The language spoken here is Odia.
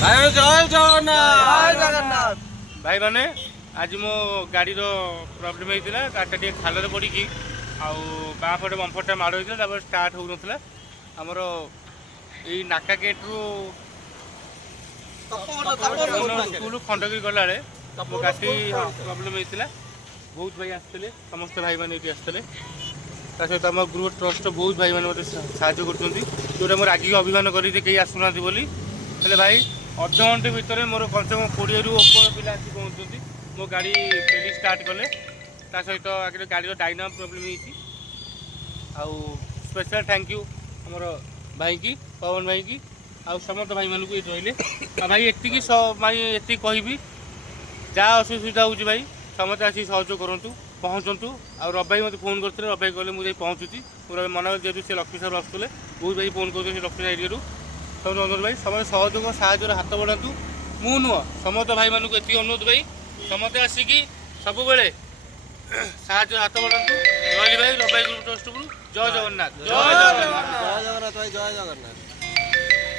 ଜୟ ଜଗନ୍ନାଥ। ଭାଇ ମାନେ ଆଜି ମୋ ଗାଡ଼ିର ପ୍ରୋବ୍ଲେମ୍ ହେଇଥିଲା। ଗାଡ଼ିଟା ଟିକେ ଖାଲରେ ପଡ଼ିକି ଆଉ ବାଁ ପଟେ ବମ୍ଫରଟା ମାଡ଼ ହେଇଥିଲା, ତାପରେ ଷ୍ଟାର୍ଟ ହେଉନଥିଲା। ଆମର ଏଇ ନାକା ଗେଟ୍ରୁ ସ୍କୁଲ ଖଣ୍ଡଗିରି ଗଲାବେଳେ ମୋ ଗାଡ଼ି ପ୍ରୋବ୍ଲେମ୍ ହେଇଥିଲା। ବହୁତ ଭାଇ ଆସିଥିଲେ, ସମସ୍ତେ ଭାଇମାନେ ଏଠି ଆସିଥିଲେ। ତା ସହିତ ଆମ ଗ୍ରୁପ୍ ଟ୍ରଷ୍ଟର ବହୁତ ଭାଇମାନେ ମୋତେ ସାହାଯ୍ୟ କରୁଛନ୍ତି, ଯେଉଁଟା ମୁଁ ରାଗିକି ଅଭିମାନ କରି ଯେ କେହି ଆସୁନାହାନ୍ତି ବୋଲି। ହେଲେ ଭାଇ ଅଧଘଣ୍ଟେ ଭିତରେ ମୋର କମସେ କମ 20ରୁ ଉପର ପିଲା ଆସି ପହଞ୍ଚୁଛନ୍ତି। ମୋ ଗାଡ଼ି ପେଲି ଷ୍ଟାର୍ଟ କଲେ। ତା ସହିତ ଆଗରେ ଗାଡ଼ିର ଡାଇନାମୋ ପ୍ରୋବ୍ଲେମ୍ ହେଇଛି। ଆଉ ସ୍ପେଶାଲ୍ ଥ୍ୟାଙ୍କ ୟୁ ଆମର ଭାଇକି, ପବନ ଭାଇକି, ଆଉ ସମସ୍ତ ଭାଇମାନଙ୍କୁ ଏଠି ରହିଲେ। ଆଉ ଭାଇ ଏତିକି ଏତିକି କହିବି, ଯାହା ଅସୁବିଧା ହେଉଛି ଭାଇ ସମସ୍ତେ ଆସିକି ସହଯୋଗ କରନ୍ତୁ, ପହଞ୍ଚନ୍ତୁ। ଆଉ ରବି ଭାଇ ମୋତେ ଫୋନ୍ କରିଥିଲେ, ରବି ଭାଇ କହିଲେ ମୁଁ ଯାଇ ପହଞ୍ଚୁଛି। ମୋର ମନେ ଯେହେତୁ ସେ ଲକ୍ଷ୍ମୀ ସାର୍ ଆସୁଥିଲେ, ବହୁତ ଭାଇ ଫୋନ୍ କରୁଛନ୍ତି ସେ ଲକ୍ଷ୍ମୀ ଏରିଆରୁ। ସବୁ ଅନୁରୋଧ ଭାଇ ସମସ୍ତେ ସହଯୋଗ ସାହାଯ୍ୟର ହାତ ବଢ଼ାନ୍ତୁ। ମୁଁ ନୁହଁ, ସମସ୍ତ ଭାଇମାନଙ୍କୁ ଏତିକି ଅନୁରୋଧ ଭାଇ, ସମସ୍ତେ ଆସିକି ସବୁବେଳେ ସାହାଯ୍ୟ ହାତ ବଢ଼ାନ୍ତୁ। ରହିଲି ଭାଇ, ରବି ଭାଇ ଗ୍ରୁପ୍ ଟ୍ରଷ୍ଟକୁ ଜୟ ଜଗନ୍ନାଥ। ଜୟ ଜଗନ୍ନାଥ ଭାଇ, ଜୟ ଜଗନ୍ନାଥ।